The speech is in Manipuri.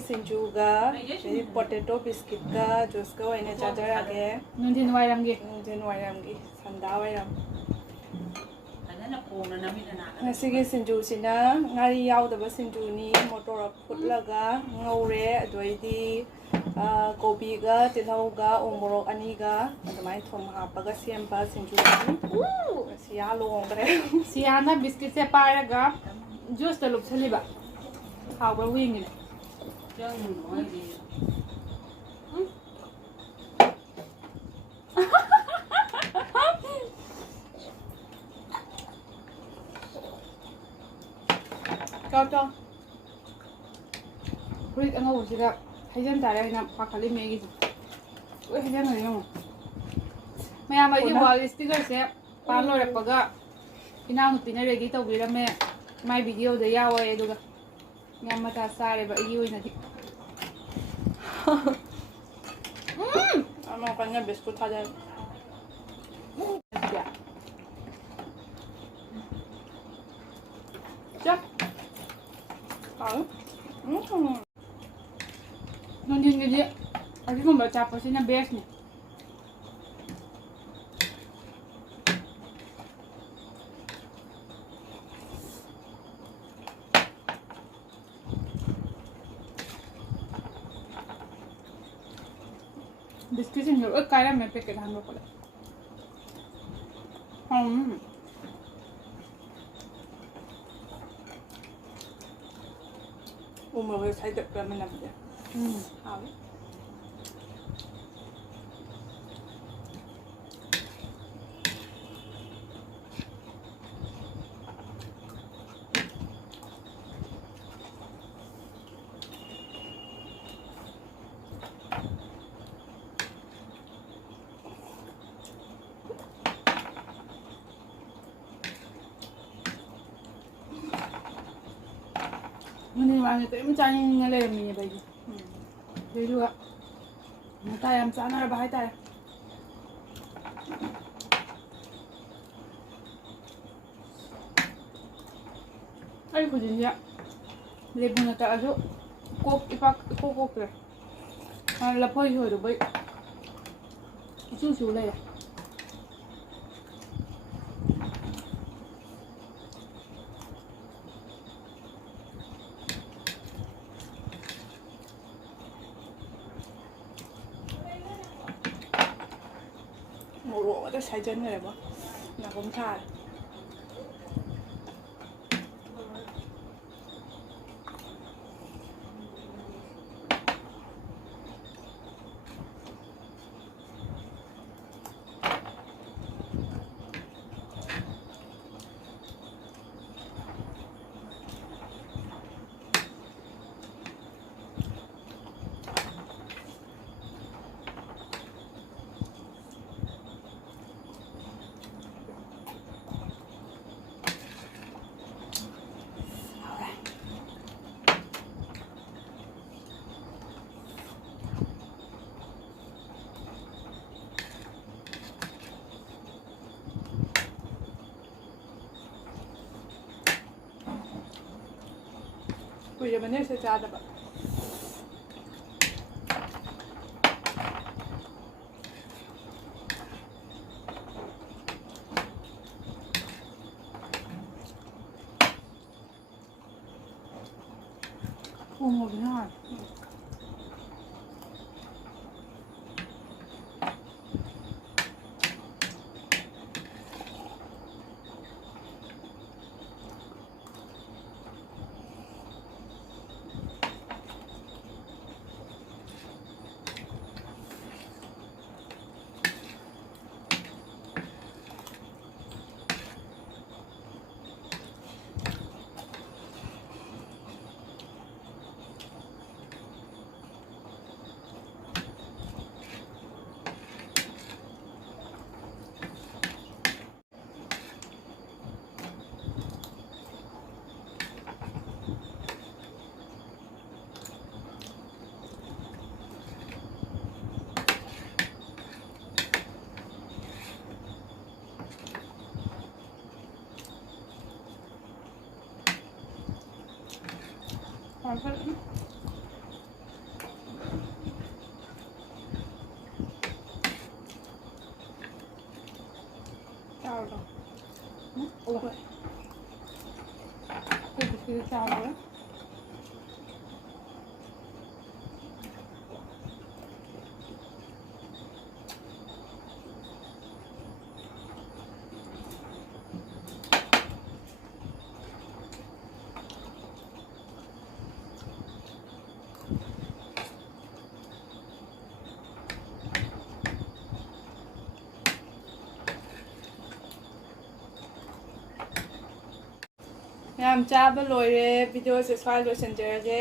sinjuga potato biscuit ga juice ga oina chajarage Nungdin wairamgi sanda wairam ngasigi sinju sina ngari yaudaba sinju ni motor putlaga ngaure adoidi kobi ga tilhau ga umorok ani ga adamai thom hapaga sempa sinju ni siya longre siyana biscuit se paraga juice ta lupsaliba hawba wing ni Kau kulit ang ako sila hajan tayo na pakali may gito uy hajan na yun maya may wall sticker siya paano rin pagka pinangutin na ready ito bila may video da yaore duga nga matasare ba iuwi na di ano kanya biscuit ha dyan siya Nungdin gede, aku mau baca apa sih best nih. Biskuit ini juga kaya mepek ke dalam pula. umur saya tak pernah namanya Abi. Ini wangi tuh, ini canging ngelem ini baju. Dia juga. Mata ayam sana bahaya tay. Ay ko din ya. Lebu na ta aso. Kok ipak kok ya. Lapoy ho do bay. Isu la ya. Moro ada saya jenเลยบ่น่าผมทาน Kuya mana saya ada pak. Mau benar. ꯍꯣꯏ ꯁꯤꯗ ꯆꯥꯕ ꯃꯌꯥꯝ ꯆꯥꯕ ꯂꯣꯏꯔꯦ ꯚꯤꯗꯤꯑꯣꯁꯦ ꯁ꯭ꯋꯥꯏ ꯂꯣꯏꯁꯤꯟꯖꯔꯒꯦ